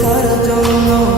তার জন্য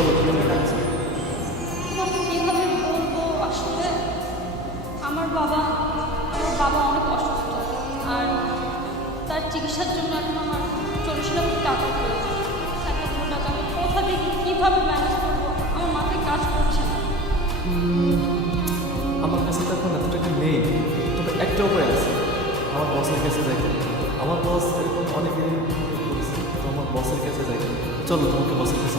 বলো কীভাবে লাগছে তোমাকে কীভাবে বলব? আসলে আমার বাবা আমার বাবা অনেক অসুস্থ আর তার চিকিৎসার জন্য এখন আমার চল্লিশ লক্ষ টাকা কোথা থেকে কীভাবে ম্যানেজ করব? আমার মাথায় কাজ করছে না। আমার কাছে তো এখন এত নেই তবে একটা উপায় আছে। আমার বসের কাছে যাই আমার বস এরকম অনেক তো আমার বসের কাছে যাই চলো তোমাকে বসের কাছে